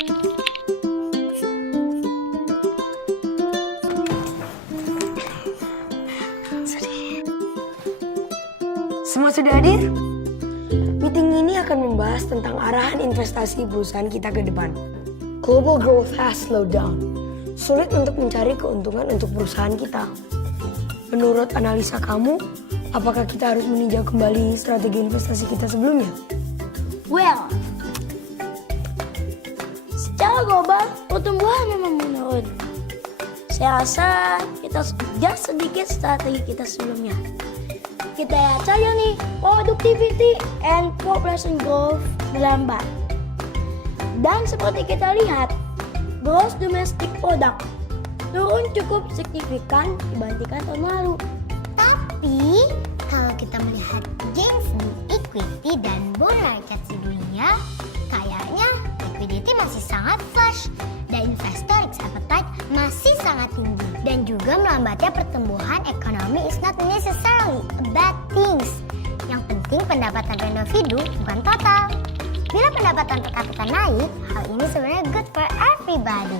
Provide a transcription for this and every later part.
Semua sudah hadir? Meeting ini akan membahas tentang arahan investasi perusahaan kita ke depan. Global growth has slowed down. Sulit untuk mencari keuntungan untuk perusahaan kita. Menurut analisa kamu, apakah kita harus meninjau kembali strategi investasi kita sebelumnya? Well, secara global pertumbuhan memang menurun. Saya rasa kita adjust sedikit strategi kita sebelumnya. Kita lihat saja nih, productivity and population growth melambat. Dan seperti kita lihat, gross domestic product turun cukup signifikan dibandingkan tahun lalu. Tapi kalau kita melihat gains di equity dan bond market di dunia, kayaknya liquidity masih sangat flush dan investor risk appetite masih sangat tinggi. Dan juga melambatnya pertumbuhan ekonomi is not necessarily a bad things. Yang penting pendapatan per individu bukan total. Bila pendapatan per kapita naik, hal ini sebenarnya good for everybody.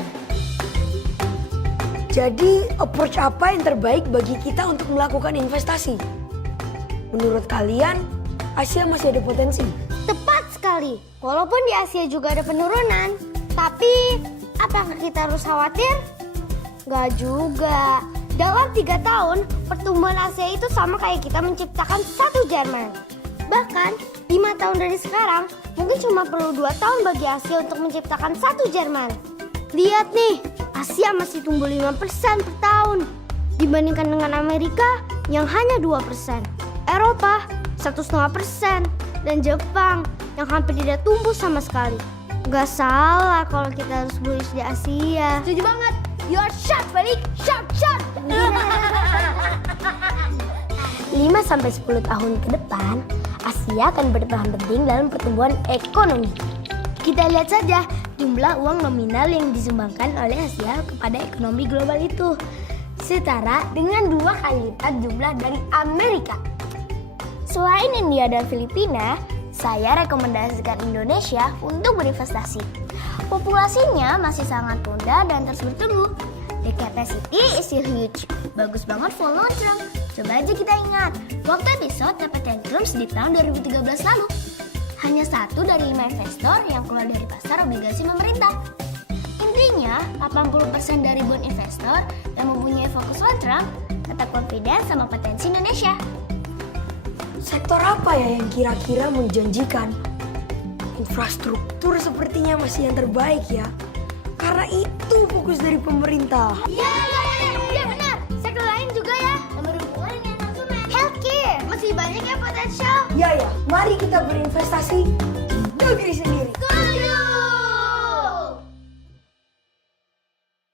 Jadi, approach apa yang terbaik bagi kita untuk melakukan investasi? Menurut kalian, Asia masih ada potensi? Tepat sekali. Walaupun di Asia juga ada penurunan, tapi apakah kita harus khawatir? Gak juga. Dalam 3 tahun, pertumbuhan Asia itu sama kayak kita menciptakan satu Jerman. Bahkan, 5 tahun dari sekarang, mungkin cuma perlu 2 tahun bagi Asia untuk menciptakan satu Jerman. Lihat nih, Asia masih tumbuh 5% per tahun. Dibandingkan dengan Amerika yang hanya 2%. Eropa 1,5%. Dan Jepang yang hampir tidak tumbuh sama sekali. Gak salah kalau kita harus bullish di Asia. Setuju banget. You're sharp, Felix. Sharp, sharp. 5-10 tahun ke depan, Asia akan berperan penting dalam pertumbuhan ekonomi. Kita lihat saja jumlah uang nominal yang disumbangkan oleh Asia kepada ekonomi global itu. Setara dengan 2 kali lipat jumlah dari Amerika. Selain India dan Filipina, saya rekomendasikan Indonesia untuk berinvestasi. Populasinya masih sangat muda dan terus bertumbuh. The capacity is still huge. Bagus banget for long term. Coba aja kita ingat, waktu episode dapat tantrums di tahun 2013 lalu. Hanya 1 dari 5 investor yang keluar dari pasar obligasi pemerintah. Intinya, 80% dari bond investor yang mempunyai fokus long term tetap confident sama potensi Indonesia. Sektor apa ya yang kira-kira menjanjikan? Infrastruktur sepertinya masih yang terbaik ya. Karena itu fokus dari pemerintah. Iya benar. Sektor lain juga ya. Yang berhubungan dengan konsumen. Healthcare masih banyak ya potensial. Ya, mari kita berinvestasi di negeri sendiri.